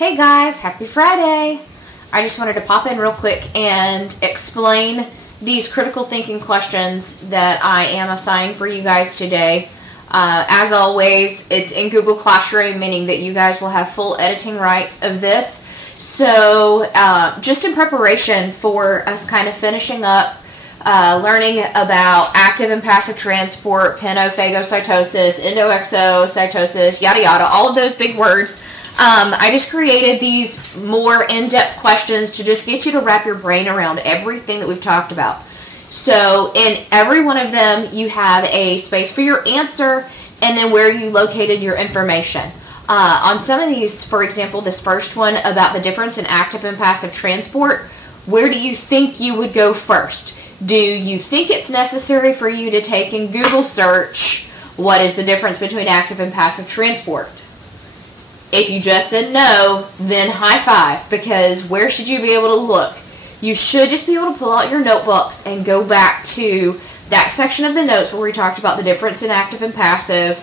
Hey guys, happy Friday! I just wanted to pop in real quick and explain these critical thinking questions that I am assigning for you guys today. As always, it's in Google Classroom, meaning that you guys will have full editing rights of this. So just in preparation for us kind of finishing up learning about active and passive transport, pinophagocytosis, endoexocytosis, yada yada, all of those big words. I just created these more in-depth questions to just get you to wrap your brain around everything that we've talked about. So in every one of them, you have a space for your answer and then where you located your information. On some of these, for example, this first one about the difference in active and passive transport, where do you think you would go first? Do you think it's necessary for you to take in Google search, what is the difference between active and passive transport? If you just said no, then high five, because where should you be able to look? You should just be able to pull out your notebooks and go back to that section of the notes where we talked about the difference in active and passive.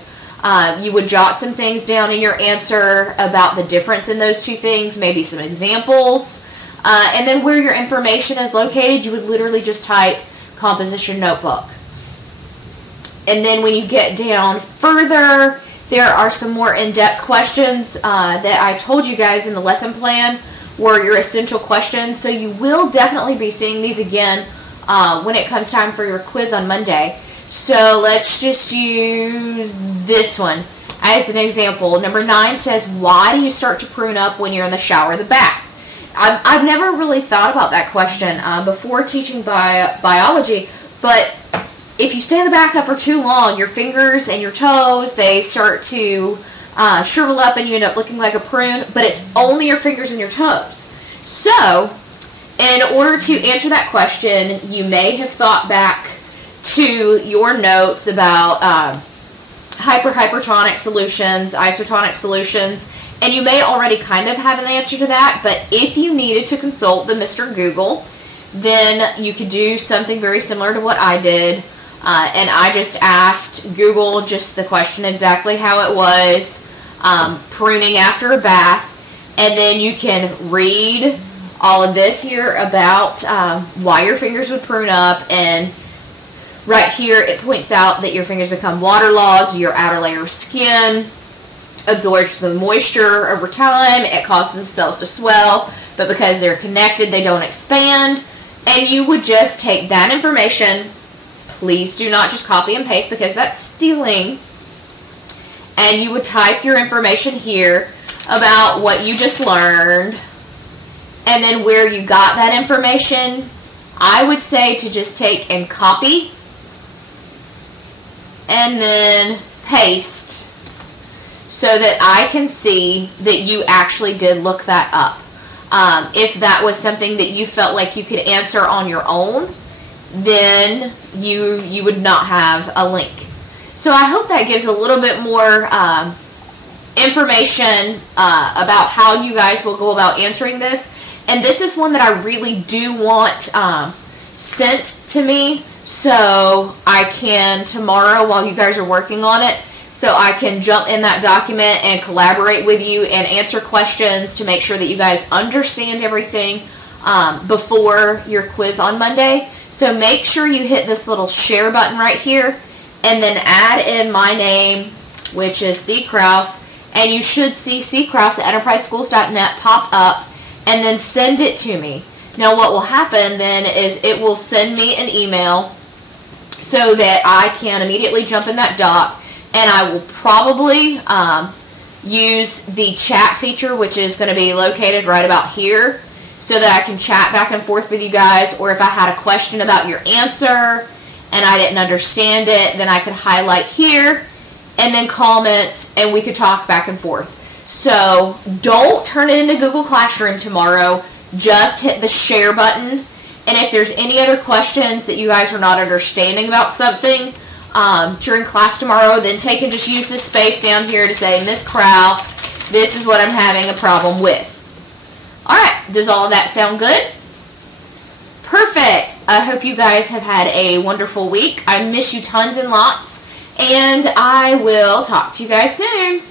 You would jot some things down in your answer about the difference in those two things, maybe some examples. And then where your information is located, you would literally just type composition notebook. And then when you get down further, there are some more in-depth questions that I told you guys in the lesson plan were your essential questions. So you will definitely be seeing these again when it comes time for your quiz on Monday. So let's just use this one as an example. Number 9 says, why do you start to prune up when you're in the shower or the bath? I've never really thought about that question before teaching biology, but if you stay in the bathtub for too long, your fingers and your toes, they start to shrivel up and you end up looking like a prune, but it's only your fingers and your toes. So, in order to answer that question, you may have thought back to your notes about hypertonic solutions, isotonic solutions, and you may already kind of have an answer to that, but if you needed to consult the Mr. Google, then you could do something very similar to what I did. And I just asked Google just the question exactly how it was, pruning after a bath, and then you can read all of this here about why your fingers would prune up, and right here it points out that your fingers become waterlogged, your outer layer of skin absorbs the moisture over time, it causes the cells to swell, but because they're connected they don't expand, and you would just take that information. Please do not just copy and paste because that's stealing. And you would type your information here about what you just learned and then where you got that information. I would say to just take and copy and then paste so that I can see that you actually did look that up. If that was something that you felt like you could answer on your own, then you would not have a link. So I hope that gives a little bit more information about how you guys will go about answering this. And this is one that I really do want sent to me, so I can tomorrow while you guys are working on it, so I can jump in that document and collaborate with you and answer questions to make sure that you guys understand everything before your quiz on Monday. So make sure you hit this little share button right here and then add in my name, which is C. Krausz, and you should see C. Krausz at enterpriseschools.net pop up, and then send it to me. Now what will happen then is it will send me an email so that I can immediately jump in that doc, and I will probably use the chat feature, which is going to be located right about here, so that I can chat back and forth with you guys, or if I had a question about your answer and I didn't understand it, then I could highlight here and then comment and we could talk back and forth. So don't turn it into Google Classroom tomorrow, just hit the share button, and if there's any other questions that you guys are not understanding about something during class tomorrow, then take and just use this space down here to say, Miss Krausz, this is what I'm having a problem with. Alright, does all of that sound good? Perfect! I hope you guys have had a wonderful week. I miss you tons and lots, and I will talk to you guys soon.